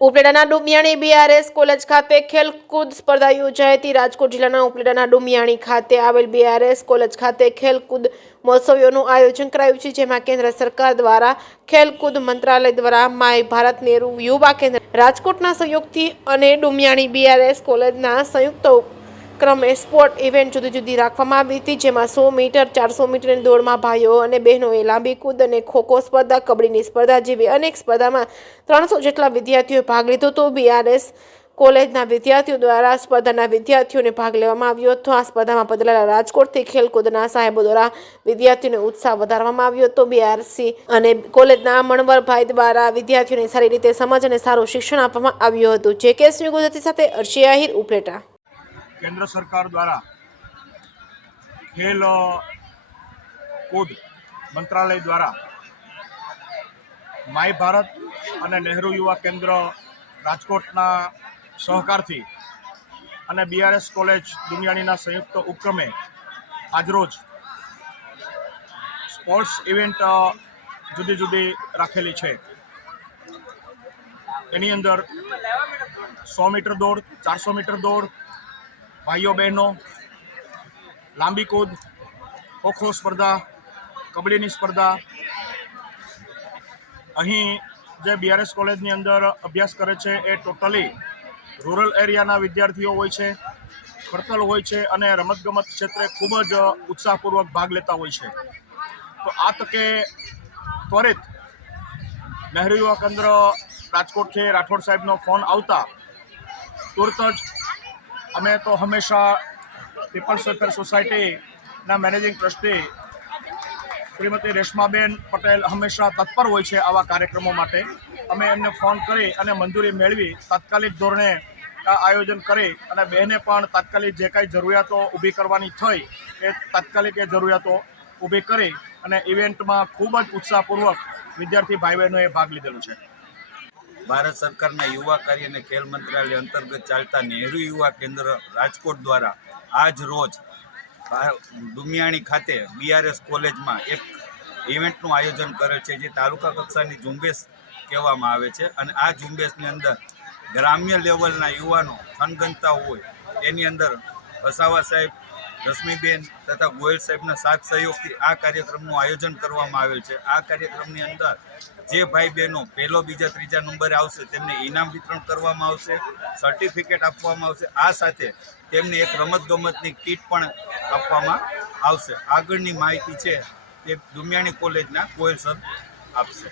ઉપલેટાના Dumiyani BRS college ખાતે ખેલકૂદ સ્પર્ધા યોજાઈ હતી। રાજકોટ જિલ્લાના ઉપલેટાના ડુમિયાણી ખાતે આવેલ બીઆરએસ કોલેજ ખાતે ખેલકૂદ મહોત્સવનું આયોજન કરાયું છે, જેમાં કેન્દ્ર સરકાર દ્વારા ખેલકૂદ મંત્રાલય દ્વારા માય ભારત નહેરુ યુવા કેન્દ્ર રાજકોટના સહયોગથી અને ડુમિયાણી બીઆરએસ કોલેજના સંયુક્ત ક્રમે સ્પોર્ટ ઇવેન્ટ જુદી જુદી રાખવામાં આવી હતી, જેમાં 100 મીટર, 400 મીટરની દોડમાં ભાઈઓ અને બહેનોએ લાંબી કૂદ અને ખોખો સ્પર્ધા, કબડ્ડીની સ્પર્ધા જેવી અનેક સ્પર્ધામાં 300 જેટલા વિદ્યાર્થીઓએ ભાગ લીધો હતો। બીઆરએસ કોલેજના વિદ્યાર્થીઓ દ્વારા સ્પર્ધાના વિદ્યાર્થીઓને ભાગ લેવામાં આવ્યો હતો। આ સ્પર્ધામાં પધારેલા રાજકોટથી ખેલકૂદના સાહેબો દ્વારા વિદ્યાર્થીઓનો ઉત્સાહ વધારવામાં આવ્યો હતો। બીઆરસી અને કોલેજના મણવરભાઈ દ્વારા વિદ્યાર્થીઓને સારી રીતે સમજ અને સારું શિક્ષણ આપવામાં આવ્યું હતું। જેકેએસ ન્યૂઝ ગુજરાતી સાથે અર્શી આહિર, ઉપલેટા। केंद्र सरकार द्वारा खेल कूद मंत्रालय द्वारा माय भारत અને नेहरू युवा केंद्र राजकोटना सहकारथी અને बीआरएस कॉलेज दुनियाणीना संयुक्त उपक्रमे આજરોજ स्पोर्ट्स इवेंट जुदी जुदी राखेली है। एनी अंदर 100 मीटर दौड़, 400 मीटर दौड़, भाईओ बहनों लांबी कूद, खो स्पर्धा, कबड्डी स्पर्धा। अहीं जे बीआरएस कॉलेजनी अंदर अभ्यास करे छे ए टोटली रूरल एरियाना विद्यार्थीओ होय छे, खड़तल होय छे अने रमतगमत क्षेत्रे खूब ज उत्साहपूर्वक भाग लेता होय छे। तो आ तके त्वरित नेहरू युवा केंद्र राजकोट थी राठौड़ साहेबनो फोन आवता तुरत ज अमे तो हमेशा पीपल्स वेलफेर सोसायटीना मैनेजिंग ट्रस्टी श्रीमती रेशमाबेन पटेल हमेशा तत्पर होय छे आवा कार्यक्रमों माटे। अमे एमने फोन करी अने मंजूरी मेळवी तात्कालिक धोरणे आयोजन करी अने बहने पण तात्कालिक जे कांई जरूरियातो ऊभी करवानी थई ए तात्कालिक ए जरूरियातो ऊभी करी अने इवेंटमां खूब ज उत्साहपूर्वक विद्यार्थी भाई बहनोए भाग लीधेलो छे। भारत सरकारना युवा कार्य અને ખેલ મંત્રાલય અંતર્ગત ચાલતા નહેરુ યુવા કેન્દ્ર રાજકોટ દ્વારા આજ રોજ ડુમિયાણી ખાતે બીઆરએસ કોલેજમાં એક ઇવેન્ટનું આયોજન કરેલ છે, જે તાલુકા કક્ષાની ઝુંબેશ કહેવામાં આવે છે। અને આ ઝુંબેશની અંદર ગ્રામ્ય લેવલના યુવાનો થનગનતા હોય એની અંદર વસાવા સાહેબ, રશ્મિબેન તથા ગોયલ સાહેબના સાથ સહયોગથી આ કાર્યક્રમનું આયોજન કરવામાં આવેલ છે। આ કાર્યક્રમની અંદર જે ભાઈ બહેનો પહેલો, બીજા, ત્રીજા નંબરે આવશે તેમને ઇનામ વિતરણ કરવામાં આવશે, સર્ટિફિકેટ આપવામાં આવશે। આ સાથે તેમને એક રમતગમતની કીટ પણ આપવામાં આવશે। આગળની માહિતી છે તે ડુમિયાણી કોલેજના ગોયલ સર આપશે।